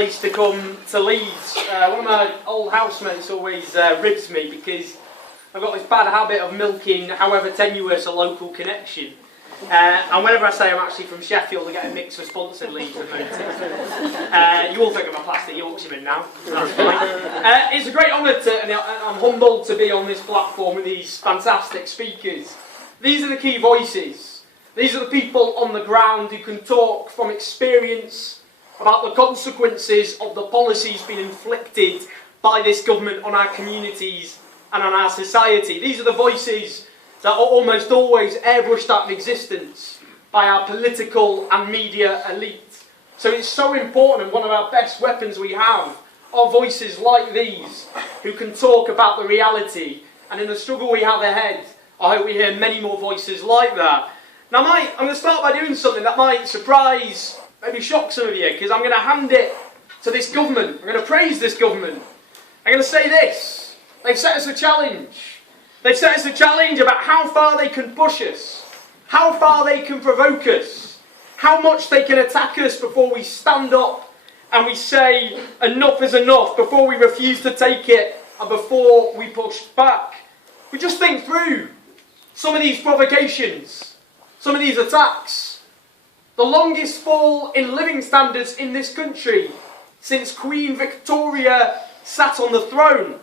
Pleased to come to Leeds. One of my old housemates always ribs me because I've got this bad habit of milking, however tenuous, a local connection. And whenever I say I'm actually from Sheffield, I get a mixed response in Leeds with motive. You all think I'm a plastic Yorkshireman now, so that's fine. It's a great honour and I'm humbled to be on this platform with these fantastic speakers. These are the key voices. These are the people on the ground who can talk from experience about the consequences of the policies being inflicted by this government on our communities and on our society. These are the voices that are almost always airbrushed out of existence by our political and media elite. So it's so important, and one of our best weapons we have are voices like these who can talk about the reality. And in the struggle we have ahead, I hope we hear many more voices like that. Now I'm going to start by doing something that might surprise, maybe shock some of you, because I'm going to hand it to this government. I'm going to praise this government. I'm going to say this. They've set us a challenge. They've set us a challenge about how far they can push us, how far they can provoke us, how much they can attack us before we stand up and we say enough is enough, before we refuse to take it and before we push back. We just think through some of these provocations, some of these attacks. The longest fall in living standards in this country since Queen Victoria sat on the throne.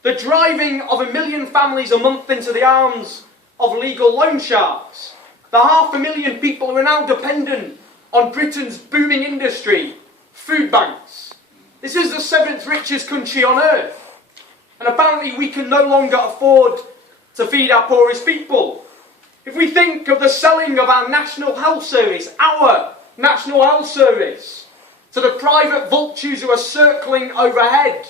The driving of 1 million families a month into the arms of legal loan sharks. The 500,000 people who are now dependent on Britain's booming industry, food banks. This is the 7th richest country on earth. And apparently we can no longer afford to feed our poorest people. If we think of the selling of our National Health Service, our National Health Service, to the private vultures who are circling overhead,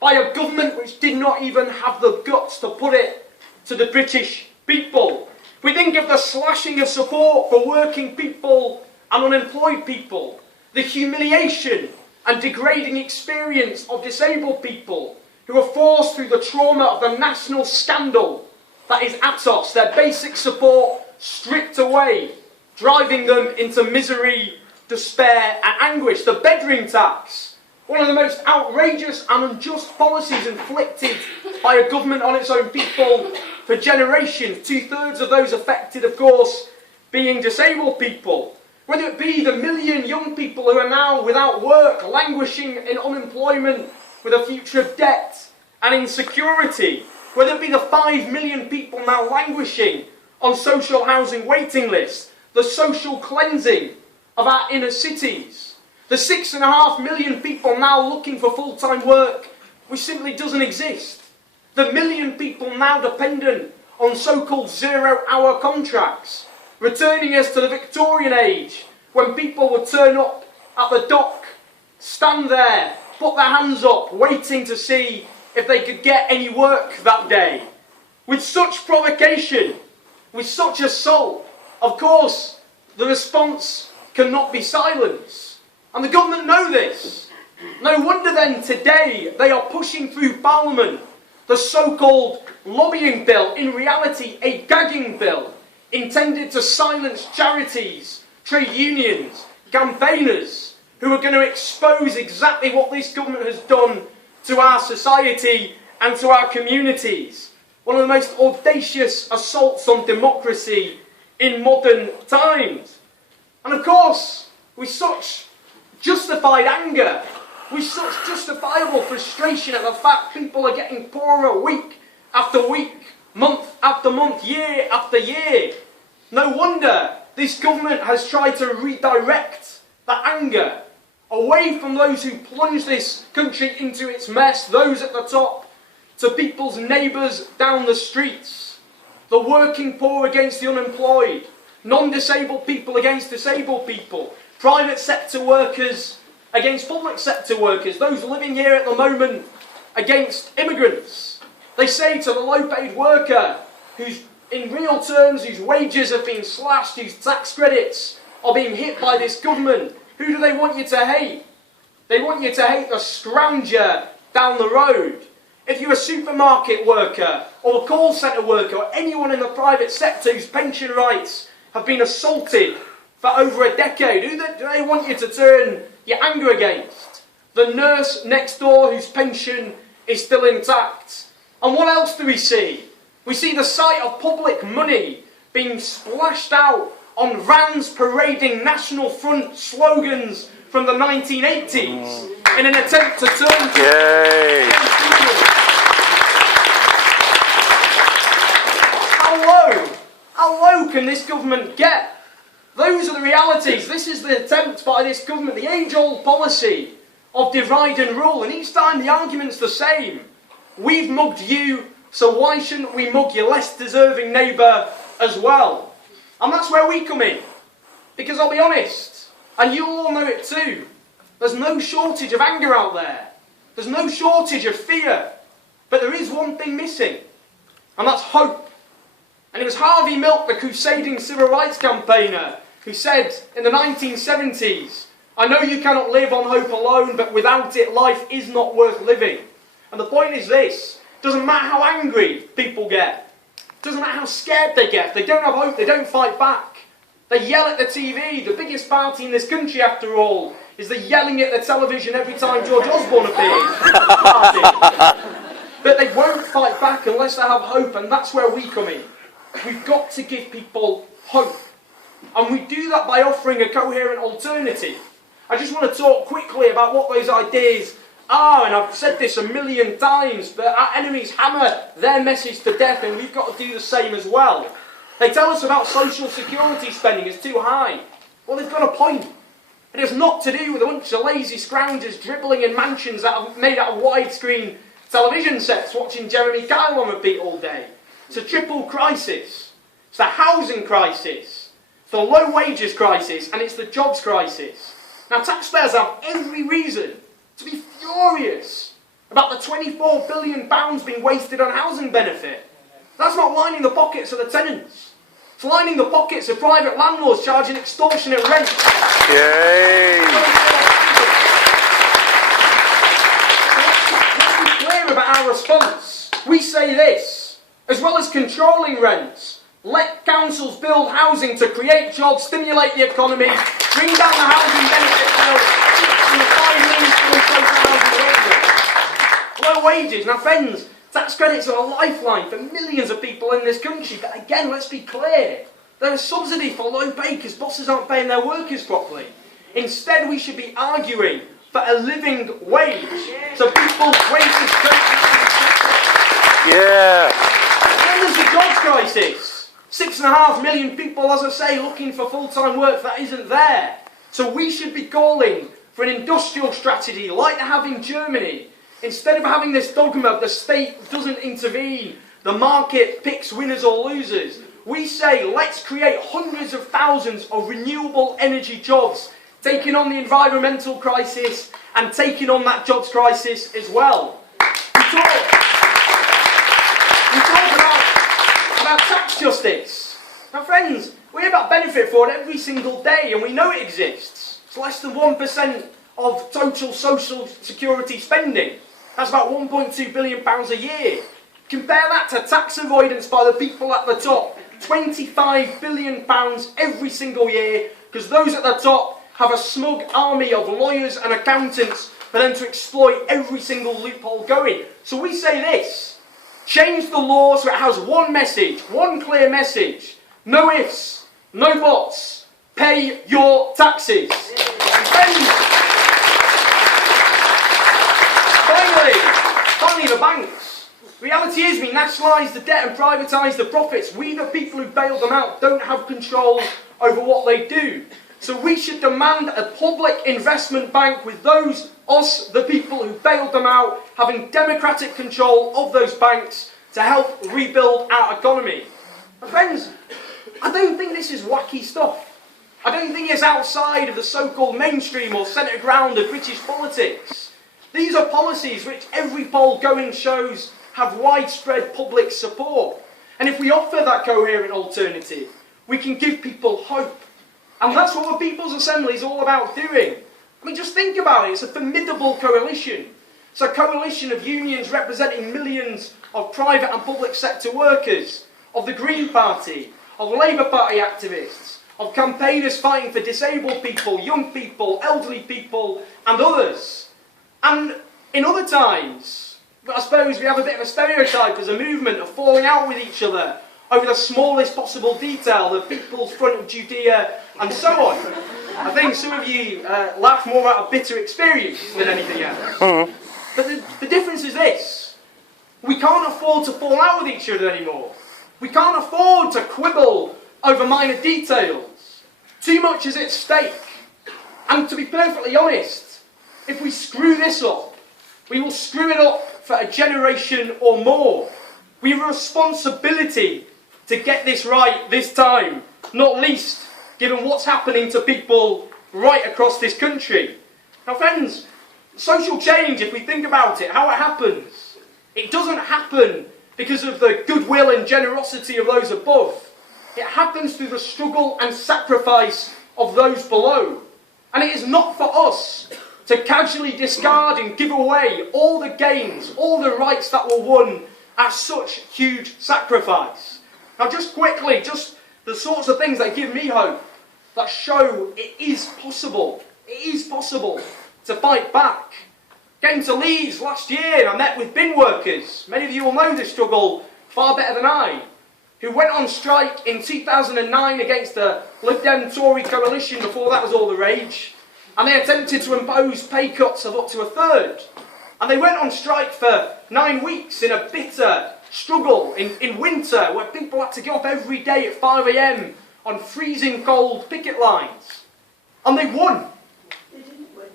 by a government which did not even have the guts to put it to the British people. We think of the slashing of support for working people and unemployed people, the humiliation and degrading experience of disabled people who are forced through the trauma of the national scandal that is Atos, their basic support stripped away, driving them into misery, despair and anguish. The bedroom tax, one of the most outrageous and unjust policies inflicted by a government on its own people for generations. 2/3 of those affected, of course, being disabled people. Whether it be the 1 million young people who are now without work, languishing in unemployment with a future of debt and insecurity. Whether it be the 5 million people now languishing on social housing waiting lists. The social cleansing of our inner cities. The 6.5 million people now looking for full-time work, which simply doesn't exist. The 1 million people now dependent on so-called zero-hour contracts, returning us to the Victorian age, when people would turn up at the dock, stand there, put their hands up, waiting to see if they could get any work that day. With such provocation, with such assault, of course, the response cannot be silence. And the government know this. No wonder then today they are pushing through Parliament the so-called lobbying bill, in reality a gagging bill, intended to silence charities, trade unions, campaigners, who are going to expose exactly what this government has done to our society and to our communities. One of the most audacious assaults on democracy in modern times. And of course, with such justified anger, with such justifiable frustration at the fact people are getting poorer week after week, month after month, year after year. No wonder this government has tried to redirect that anger away from those who plunge this country into its mess, those at the top, to people's neighbours down the streets. The working poor against the unemployed, non-disabled people against disabled people, private sector workers against public sector workers, those living here at the moment against immigrants. They say to the low-paid worker, who's in real terms, whose wages have been slashed, whose tax credits are being hit by this government, who do they want you to hate? They want you to hate the scrounger down the road. If you're a supermarket worker, or a call centre worker, or anyone in the private sector whose pension rights have been assaulted for over a decade, who do they want you to turn your anger against? the nurse next door whose pension is still intact. And what else do we see? We see the sight of public money being splashed out on vans parading National Front slogans from the 1980s in an attempt to turn... Yay! How low can this government get? Those are the realities. This is the attempt by this government, the age-old policy of divide and rule. And each time the argument's the same. We've mugged you, so why shouldn't we mug your less deserving neighbour as well? And that's where we come in. Because I'll be honest, and you all know it too, there's no shortage of anger out there. There's no shortage of fear. But there is one thing missing, and that's hope. And it was Harvey Milk, the crusading civil rights campaigner, who said in the 1970s, "I know you cannot live on hope alone, but without it, life is not worth living." And the point is this: doesn't matter how angry people get, doesn't matter how scared they get, if they don't have hope, they don't fight back. They yell at the TV. The biggest party in this country, after all, is the yelling at the television every time George Osborne appears. But they won't fight back unless they have hope, and that's where we come in. We've got to give people hope. And we do that by offering a coherent alternative. I just want to talk quickly about what those ideas are, and I've said this a million times, but our enemies hammer their message to death, and we've got to do the same as well. They tell us about social security spending is too high. Well, they've got a point. It has not to do with a bunch of lazy scroungers dribbling in mansions that are made out of widescreen television sets watching Jeremy Kyle on repeat all day. It's a triple crisis. It's the housing crisis, it's the low wages crisis, and it's the jobs crisis. Now, taxpayers have every reason to be furious about the £24 billion being wasted on housing benefit. That's not lining the pockets of the tenants. It's lining the pockets of private landlords charging extortionate rent. Yay! Let's be clear about our response. We say this: as well as controlling rents, let councils build housing to create jobs, stimulate the economy, bring down the housing benefit bill from the 5 million to 1,000 low wages. Now friends, tax credits are a lifeline for millions of people in this country, but again, let's be clear, they're a subsidy for low pay because bosses aren't paying their workers properly. Instead, we should be arguing for a living wage, so people's wages don't... Yeah! Then there's the jobs crisis. 6.5 million people, as I say, looking for full-time work that isn't there. So we should be calling for an industrial strategy like they have in Germany. Instead of having this dogma of the state doesn't intervene, the market picks winners or losers, we say let's create hundreds of thousands of renewable energy jobs, taking on the environmental crisis and taking on that jobs crisis as well. We talk about tax justice. Now friends, we hear about benefit fraud every single day, and we know it exists. It's less than 1% of total social security spending. That's about £1.2 billion a year. Compare that to tax avoidance by the people at the top. £25 billion every single year, because those at the top have a smug army of lawyers and accountants for them to exploit every single loophole going. So we say this: change the law so it has one message, one clear message. No ifs, no buts. Pay your taxes. Finally, the banks. Reality is we nationalise the debt and privatise the profits. We, the people who bailed them out, don't have control over what they do. So we should demand a public investment bank with us, the people who bailed them out, having democratic control of those banks to help rebuild our economy. And friends, I don't think this is wacky stuff. I don't think it's outside of the so-called mainstream or centre ground of British politics. These are policies which every poll going shows have widespread public support. And if we offer that coherent alternative, we can give people hope. And that's what the People's Assembly is all about doing. I mean, just think about it. It's a formidable coalition. It's a coalition of unions representing millions of private and public sector workers, of the Green Party, of Labour Party activists, of campaigners fighting for disabled people, young people, elderly people, and others. And in other times, I suppose we have a bit of a stereotype as a movement of falling out with each other over the smallest possible detail, the People's Front of Judea, and so on. I think some of you laugh more out of bitter experience than anything else. But the difference is this. We can't afford to fall out with each other anymore. We can't afford to quibble over minor details. Too much is at stake. And to be perfectly honest, if we screw this up, we will screw it up for a generation or more. We have a responsibility to get this right this time, not least given what's happening to people right across this country. Now friends, social change, if we think about it, how it happens, it doesn't happen because of the goodwill and generosity of those above. It happens through the struggle and sacrifice of those below. And it is not for us to casually discard and give away all the gains, all the rights that were won at such huge sacrifice. Now just quickly, just the sorts of things that give me hope, that show it is possible to fight back. Came to Leeds last year and I met with bin workers. Many of you will know this struggle far better than I, who went on strike in 2009 against the Lib Dem Tory coalition before that was all the rage. And they attempted to impose pay cuts of up to a third. And they went on strike for 9 weeks in a bitter struggle in winter where people had to get up every day at 5 a.m. on freezing cold picket lines. And they won. They didn't win.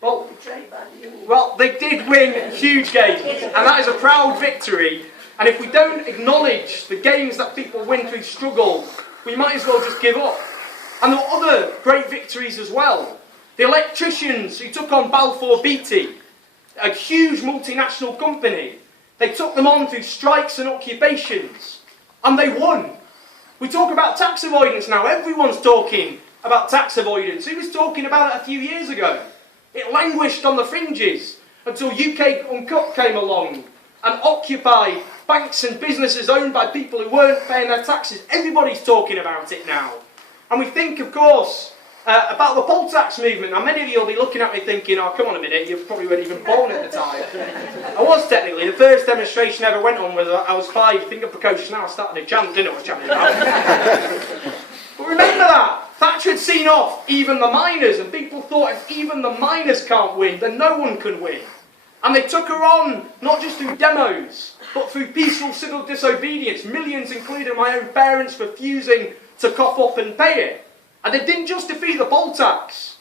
Well, they did win huge gains. And that is a proud victory. And if we don't acknowledge the gains that people win through struggle, we might as well just give up. And there were other great victories as well. The electricians who took on Balfour Beatty, a huge multinational company, they took them on through strikes and occupations, and they won. We talk about tax avoidance now. Everyone's talking about tax avoidance. Who was talking about it a few years ago? It languished on the fringes until UK Uncut came along and occupied banks and businesses owned by people who weren't paying their taxes. Everybody's talking about it now. And we think, of course, about the poll tax movement. Now, many of you will be looking at me thinking, oh, come on a minute, you probably weren't even born at the time. I was technically. The first demonstration I ever went on was I was 5, think of precocious now, I started a chant, didn't know what I was chanting about. But remember that. Thatcher had seen off even the miners, and people thought if even the miners can't win, then no one can win. And they took her on, not just through demos, but through peaceful civil disobedience. Millions, including my own parents, refusing to cough up and pay it. And they didn't just defeat the poll tax.